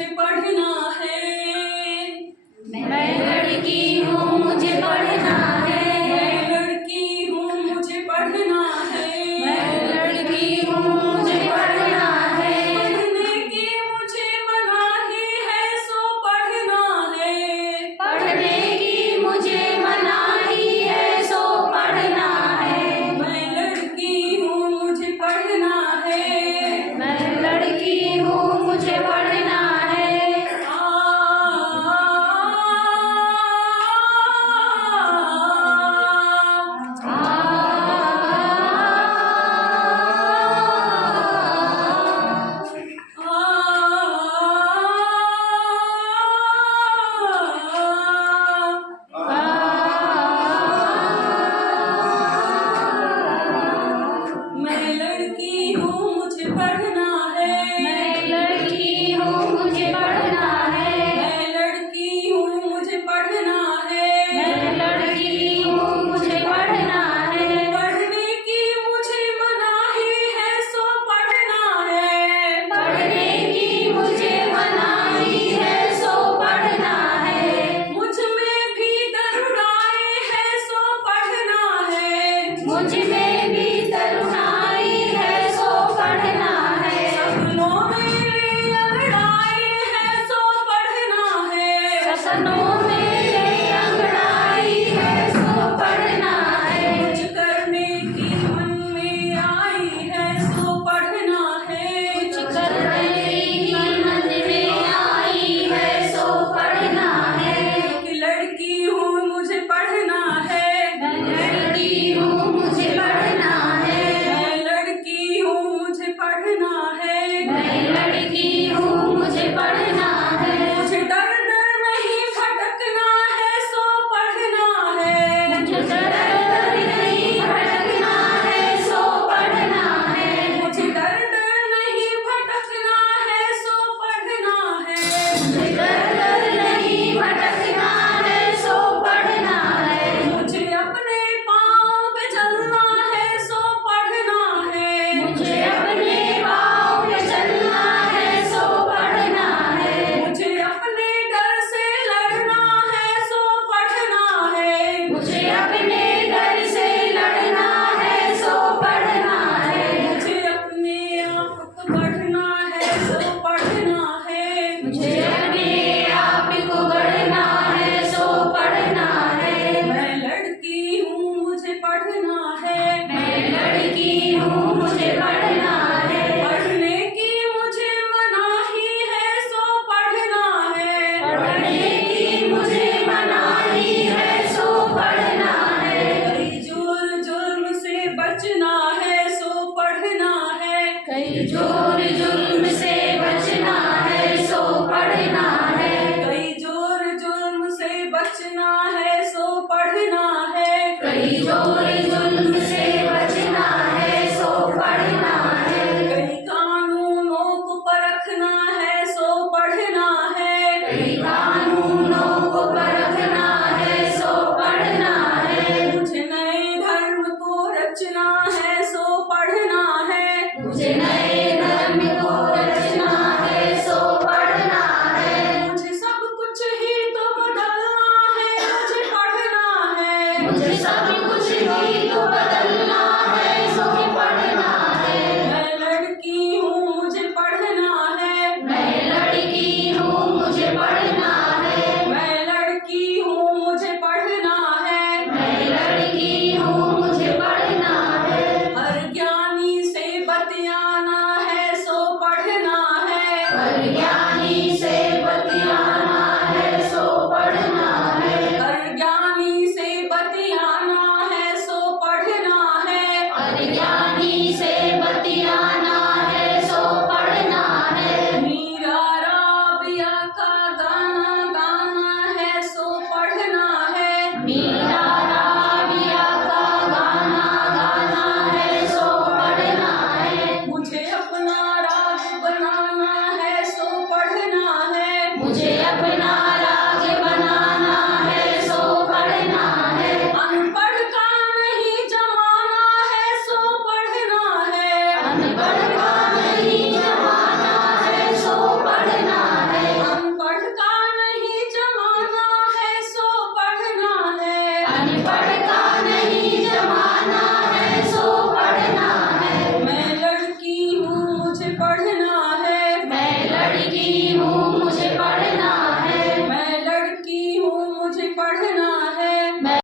मुझे पढ़ना है। मैं लड़की हूँ मुझे पढ़ना है। मैं लड़की हूँ मुझे पढ़ना है। मैं लड़की हूँ मुझे पढ़ना है। पढ़ने की मुझे मनाही है सो पढ़ना है। पढ़ने की मुझे मनाही है सो पढ़ना है। मैं लड़की हूँ मुझे पढ़ना है। मैं लड़की हूँ मुझे पढ़ना है। मैं लड़की हूँ मुझे पढ़ना है। मैं लड़की हूँ मुझे पढ़ना है। मैं लड़की हूँ मुझे पढ़ना है। मैं लड़की हूँ मुझे पढ़ना है। पढ़ने की मुझे मनाही है सो पढ़ना है। पढ़ने की मुझे मनाही है सो पढ़ना है। मुझ में भी तरुणाई है सो पढ़ना है। मुझ में भी तरुणाई है सो पढ़ना है। सपनों मेरे अंगड़ाई है सो पढ़ना है। सपनों मेरे अंगड़ाई है सो पढ़ना है। कुछ करने की मन में आई है सो पढ़ना है। कुछ करने की मन में आई है सो पढ़ना है। एक लड़की हूँ मुझे पढ़ना है। मैं लड़की हूँ मुझे पढ़ना है। मैं लड़की हूँ मुझे पढ़ना है। मैं लड़की हूँ मुझे पढ़ना है। मुझे डर डर नहीं भटकना है सो पढ़ना है। मुझे डर डर नहीं भटकना है सो पढ़ना है। मुझे डर डर नहीं भटकना है सो पढ़ना है। मुझे डर डर नहीं भटकना है सो पढ़ना है। मुझे अपने पाँव पे चलना है सो पढ़ना है। मुझे अपने पाँव पे चलना है सो पढ़ना है। मुझे अपने डर से लड़ना है सो पढ़ना है। मुझे अपने डर से लड़ना है सो पढ़ना है। मुझे अपने आप को बढ़ना है सो पढ़ना है। मुझे अपने आप को गढ़ना है सो पढ़ना है। मैं लड़की हूँ मुझे पढ़ना है। मैं लड़की हूँ मुझे पढ़ना है। पढ़ने की मुझे मनाही है सो पढ़ना है। पढ़ने की मुझे मनाही है सो पढ़ना है। कई जोर जुर्म से बचना है सो पढ़ना है। कई जोर जुल्म से बचना है सो पढ़ना है। कई जोर जुर्म से बचना है सो पढ़ना है। कई जोर जुल्म से बचना है सो पढ़ना है। कई कानूनों को परखना है सो पढ़ना है। कई कानूनों को परखना है सो पढ़ना है। मुझे नए धर्म को रचना है सो पढ़ना है। मुझे नए धर्म को रचना है सो पढ़ना है। मुझे सब कुछ ही तो बदलना है मुझे पढ़ना है। मुझे सब कुछ ही तो बदलना है सो पढ़ना है। मैं लड़की हूँ मुझे पढ़ना है। मैं लड़की हूँ मुझे पढ़ना है। मैं लड़की हूँ मुझे पढ़ना है। मैं लड़की हूँ मुझे पढ़ना है। हर ज्ञानी से बतियाना है सो पढ़ना है। हर ज्ञानी से बतियाना है सो पढ़ना है। हर ज्ञानी से बतियाना है सो पढ़ना है। हर ज्ञानी से बतियाना है सो पढ़ना है। मीरा राबिया का गाना गाना है सो पढ़ना है। मीरा राबिया का गाना गाना है सो पढ़ना है। मुझे अपना राग बनाना है सो अनपढ़